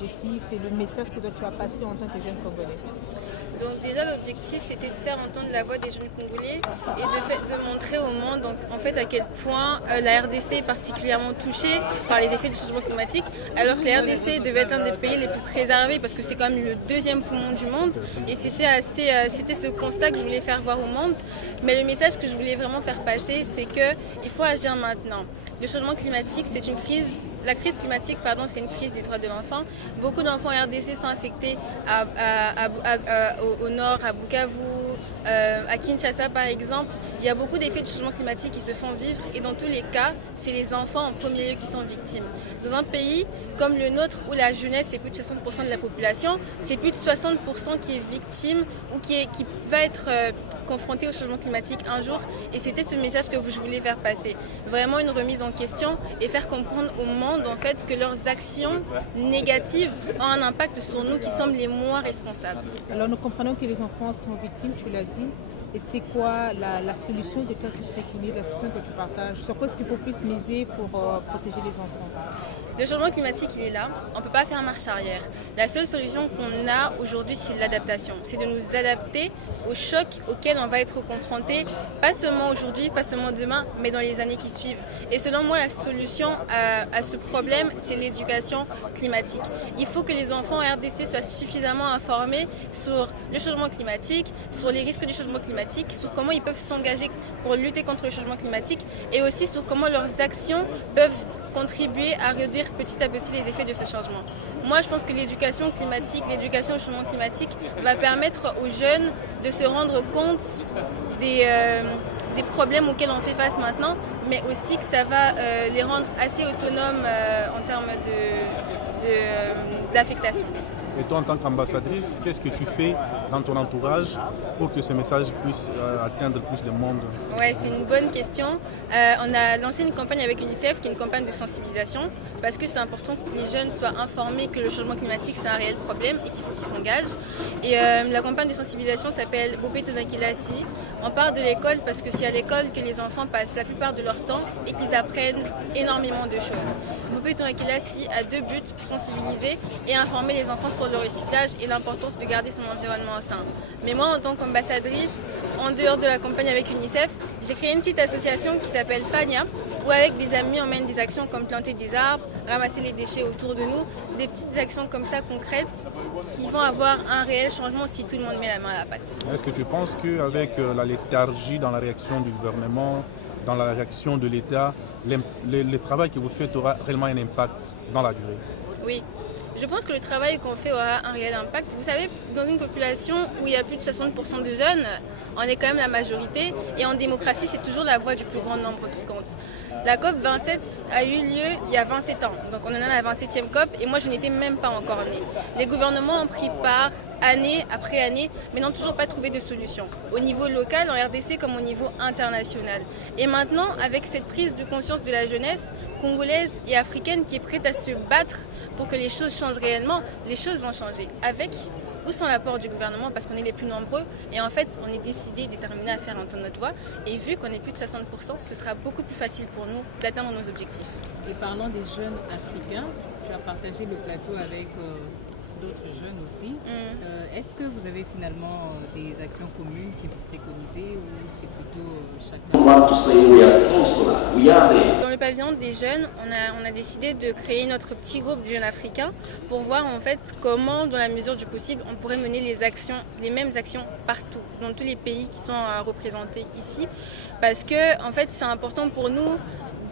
L'objectif et le message que toi tu as passé en tant que jeune Congolais. Donc déjà l'objectif c'était de faire entendre la voix des jeunes Congolais et de montrer au monde donc, en fait à quel point la RDC est particulièrement touchée par les effets du changement climatique, alors que la RDC devait être un des pays les plus préservés parce que c'est quand même le deuxième poumon du monde et c'était ce constat que je voulais faire voir au monde. Mais le message que je voulais vraiment faire passer, c'est qu'il faut agir maintenant. Le changement climatique, c'est une crise. La crise climatique, c'est une crise des droits de l'enfant. Beaucoup d'enfants RDC sont affectés au nord, à Bukavu, à Kinshasa par exemple. Il y a beaucoup d'effets du changement climatique qui se font vivre et dans tous les cas, c'est les enfants en premier lieu qui sont victimes. Dans un pays comme le nôtre où la jeunesse est plus de 60% de la population, c'est plus de 60% qui est victime ou qui va être confronté au changement climatique un jour. Et c'était ce message que je voulais faire passer. Vraiment une remise en question et faire comprendre au monde en fait que leurs actions négatives ont un impact sur nous qui sommes les moins responsables. Alors nous comprenons que les enfants sont victimes, tu l'as dit. Et c'est quoi la solution que toi tu préconises, la solution que tu partages? Sur quoi est-ce qu'il faut plus miser pour protéger les enfants? Le changement climatique, il est là. On ne peut pas faire marche arrière. La seule solution qu'on a aujourd'hui, c'est l'adaptation. C'est de nous adapter aux chocs auxquels on va être confronté, pas seulement aujourd'hui, pas seulement demain, mais dans les années qui suivent. Et selon moi, la solution à ce problème, c'est l'éducation climatique. Il faut que les enfants RDC soient suffisamment informés sur le changement climatique, sur les risques du changement climatique, sur comment ils peuvent s'engager pour lutter contre le changement climatique et aussi sur comment leurs actions peuvent contribuer à réduire petit à petit les effets de ce changement. Moi, je pense que l'éducation climatique, l'éducation au changement climatique va permettre aux jeunes de se rendre compte des problèmes auxquels on fait face maintenant, mais aussi que ça va les rendre assez autonomes en termes d'affectation. Et toi, en tant qu'ambassadrice, qu'est-ce que tu fais dans ton entourage pour que ce message puisse atteindre plus de monde? Ouais, c'est une bonne question. On a lancé une campagne avec UNICEF qui est une campagne de sensibilisation parce que c'est important que les jeunes soient informés que le changement climatique c'est un réel problème et qu'il faut qu'ils s'engagent. Et la campagne de sensibilisation s'appelle Bopeto Nakilasi. On part de l'école parce que c'est à l'école que les enfants passent la plupart de leur temps et qu'ils apprennent énormément de choses. Bopeto Nakilasi a deux buts, sensibiliser et informer les enfants sur le recyclage et l'importance de garder son environnement sain. Mais moi, en tant qu'ambassadrice, en dehors de la campagne avec UNICEF, j'ai créé une petite association qui s'appelle FANIA, où avec des amis, on mène des actions comme planter des arbres, ramasser les déchets autour de nous, des petites actions comme ça concrètes qui vont avoir un réel changement si tout le monde met la main à la pâte. Est-ce que tu penses qu'avec la léthargie dans la réaction du gouvernement, dans la réaction de l'État, le travail que vous faites aura réellement un impact dans la durée? Oui. Je pense que le travail qu'on fait aura un réel impact. Vous savez, dans une population où il y a plus de 60% de jeunes, on est quand même la majorité. Et en démocratie, c'est toujours la voix du plus grand nombre qui compte. La COP 27 a eu lieu il y a 27 ans. Donc on en est à la 27e COP et moi je n'étais même pas encore née. Les gouvernements ont pris part année après année, mais n'ont toujours pas trouvé de solution. Au niveau local, en RDC comme au niveau international. Et maintenant, avec cette prise de conscience de la jeunesse congolaise et africaine qui est prête à se battre pour que les choses changent réellement, les choses vont changer. Avec ou sans l'apport du gouvernement, parce qu'on est les plus nombreux. Et en fait, on est déterminé à faire entendre notre voix. Et vu qu'on est plus de 60%, ce sera beaucoup plus facile pour nous d'atteindre nos objectifs. Et parlant des jeunes africains, tu as partagé le plateau avec d'autres jeunes aussi. Est-ce que vous avez finalement des actions communes que vous préconisez ou c'est plutôt chacun? Dans le pavillon des jeunes, on a décidé de créer notre petit groupe de jeunes africains pour voir en fait comment, dans la mesure du possible, on pourrait mener les mêmes actions partout, dans tous les pays qui sont représentés ici. Parce que en fait, c'est important pour nous.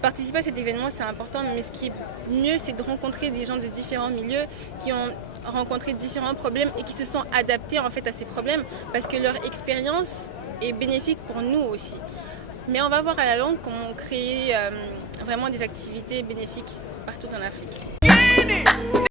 Participer à cet événement, c'est important, mais ce qui est mieux, c'est de rencontrer des gens de différents milieux qui ont rencontré différents problèmes et qui se sont adaptés en fait à ces problèmes parce que leur expérience est bénéfique pour nous aussi. Mais on va voir à la longue comment créer vraiment des activités bénéfiques partout en Afrique.